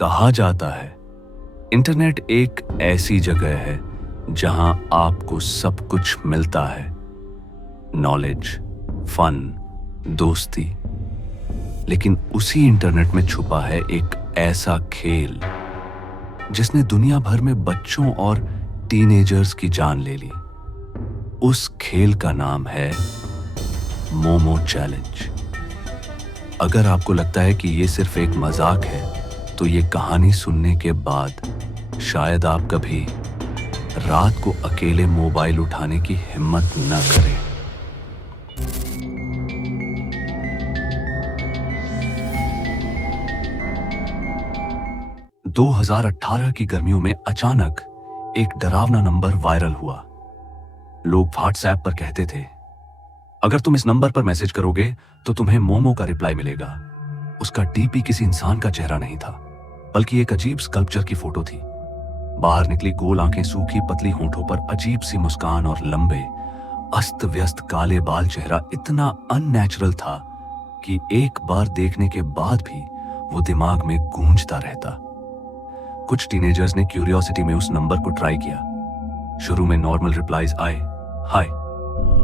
कहा जाता है इंटरनेट एक ऐसी जगह है जहां आपको सब कुछ मिलता है। नॉलेज, फन, दोस्ती। लेकिन उसी इंटरनेट में छुपा है एक ऐसा खेल जिसने दुनिया भर में बच्चों और टीनेजर्स की जान ले ली। उस खेल का नाम है मोमो चैलेंज। अगर आपको लगता है कि ये सिर्फ एक मजाक है तो ये कहानी सुनने के बाद शायद आप कभी रात को अकेले मोबाइल उठाने की हिम्मत न करें। – 2018 की गर्मियों में अचानक एक डरावना नंबर वायरल हुआ। लोग व्हाट्सएप पर कहते थे, अगर तुम इस नंबर पर मैसेज करोगे तो तुम्हें मोमो का रिप्लाई मिलेगा। उसका डीपी किसी इंसान का चेहरा नहीं था, बल्कि एक अजीब स्कल्पचर की फोटो थी। बाहर निकली गोल आंखें, सूखी पतली होंठों पर अजीब सी मुस्कान और लंबे अस्त व्यस्त काले बाल। चेहरा इतना अननेचुरल था कि एक बार देखने के बाद भी वो दिमाग में गूंजता रहता। कुछ टीनेजर्स ने क्यूरियोसिटी में उस नंबर को ट्राई किया। शुरू में नॉर्मल रिप्लाईज आए, हाय,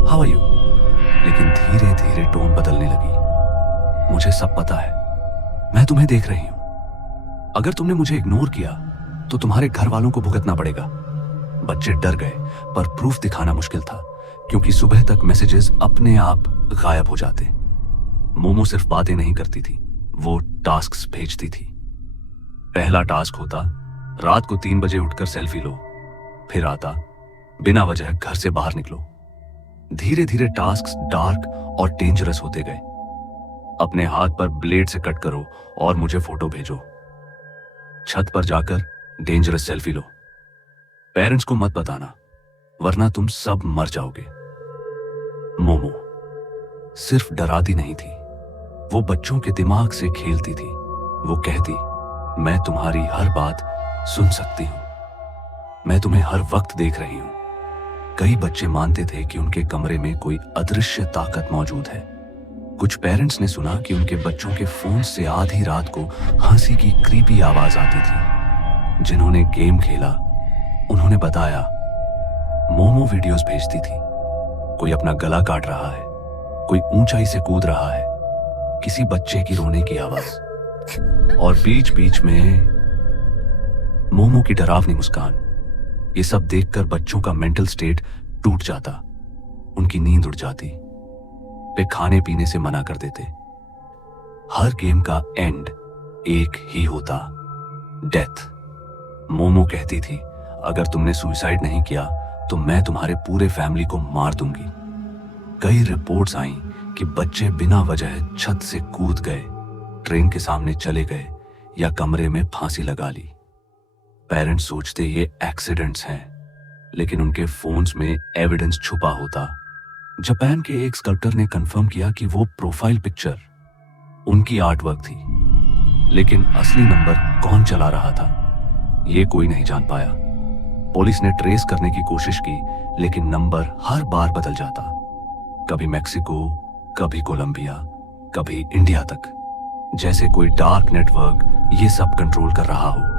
हाउ आर यू, लेकिन धीरे धीरे टोन बदलने लगी। मुझे सब पता है, मैं तुम्हें देख रही हूं। अगर तुमने मुझे इग्नोर किया तो तुम्हारे घर वालों को भुगतना पड़ेगा। बच्चे डर गए, पर प्रूफ दिखाना मुश्किल था क्योंकि सुबह तक मैसेजेस अपने आप गायब हो जाते। मोमो सिर्फ बातें नहीं करती थी, वो टास्क्स भेजती थी। पहला टास्क होता, रात को 3 बजे उठकर सेल्फी लो। फिर आता, बिना वजह घर से बाहर निकलो। धीरे धीरे टास्क्स डार्क और डेंजरस होते गए। अपने हाथ पर ब्लेड से कट करो और मुझे फोटो भेजो। छत पर जाकर डेंजरस सेल्फी लो। पेरेंट्स को मत बताना, वरना तुम सब मर जाओगे। मोमो सिर्फ डराती नहीं थी, वो बच्चों के दिमाग से खेलती थी। वो कहती, मैं तुम्हारी हर बात सुन सकती हूं, मैं तुम्हें हर वक्त देख रही हूं। कई बच्चे मानते थे कि उनके कमरे में कोई अदृश्य ताकत मौजूद है। कुछ पेरेंट्स ने सुना कि उनके बच्चों के फोन से आधी रात को हंसी की क्रीपी आवाज आती थी। जिन्होंने गेम खेला उन्होंने बताया, मोमो वीडियोस भेजती थी। कोई अपना गला काट रहा है, कोई ऊंचाई से कूद रहा है, किसी बच्चे की रोने की आवाज, और बीच बीच में मोमो की डरावनी मुस्कान। ये सब देखकर बच्चों का मेंटल स्टेट टूट जाता, उनकी नींद उड़ जाती। वे खाने पीने से मना कर देते। हर गेम का एंड एक ही होता, डेथ। मोमो कहती थी, अगर तुमने सुसाइड नहीं किया तो मैं तुम्हारे पूरे फैमिली को मार दूंगी। कई रिपोर्ट्स आईं कि बच्चे बिना वजह छत से कूद गए, ट्रेन के सामने चले गए या कमरे में फांसी लगा ली। पेरेंट्स सोचते ये एक्सीडेंट्स हैं, लेकिन उनके फोन्स में एविडेंस छुपा होता। जापान के एक स्कल्प्टर ने कंफर्म किया कि वो प्रोफाइल पिक्चर उनकी आर्टवर्क थी, लेकिन असली नंबर कौन चला रहा था ये कोई नहीं जान पाया। पुलिस ने ट्रेस करने की कोशिश की, लेकिन नंबर हर बार बदल जाता। कभी मैक्सिको, कभी कोलंबिया, कभी इंडिया तक, जैसे कोई डार्क नेटवर्क ये सब कंट्रोल कर रहा हो।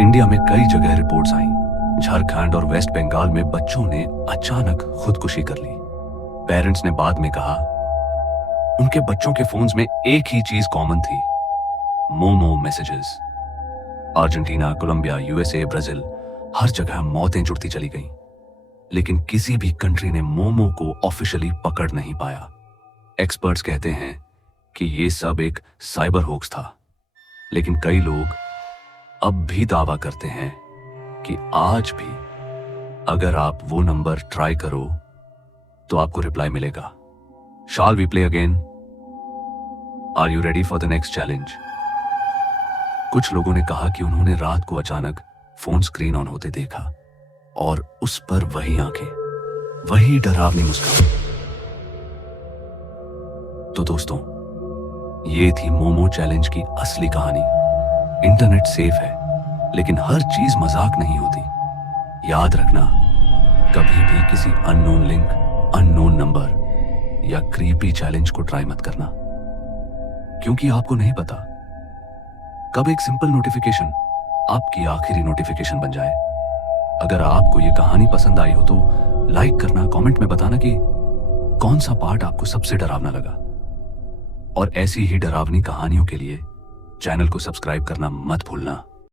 इंडिया में कई जगह रिपोर्ट्स आईं। झारखंड और वेस्ट बंगाल में बच्चों ने अचानक खुदकुशी कर ली। पेरेंट्स ने बाद में कहा, उनके बच्चों के फोन्स में एक ही चीज कॉमन थी, Momo messages. Argentina, Colombia, USA, Brazil, हर जगह मौतें जुड़ती चली गईं। लेकिन किसी भी कंट्री ने मोमो को ऑफिशियली पकड़ नहीं पाया। एक्सपर्ट्स कहते हैं कि ये सब एक साइबर होक्स था, लेकिन कई लोग अब भी दावा करते हैं कि आज भी अगर आप वो नंबर ट्राई करो तो आपको रिप्लाई मिलेगा। Shall we play again? Are you ready for the next challenge? कुछ लोगों ने कहा कि उन्होंने रात को अचानक फोन स्क्रीन ऑन होते देखा और उस पर वही आंखें, वही डरावनी मुस्कान। तो दोस्तों, ये थी मोमो चैलेंज की असली कहानी। इंटरनेट सेफ है, लेकिन हर चीज मजाक नहीं होती। याद रखना, कभी भी किसी अननोन लिंक, अननोन नंबर या क्रीपी चैलेंज को ट्राई मत करना, क्योंकि आपको नहीं पता कब एक सिंपल नोटिफिकेशन आपकी आखिरी नोटिफिकेशन बन जाए। अगर आपको ये कहानी पसंद आई हो तो लाइक करना, कमेंट में बताना कि कौन सा पार्ट आपको सबसे डरावना लगा। और ऐसी ही डरावनी कहानियों के लिए चैनल को सब्सक्राइब करना मत भूलना।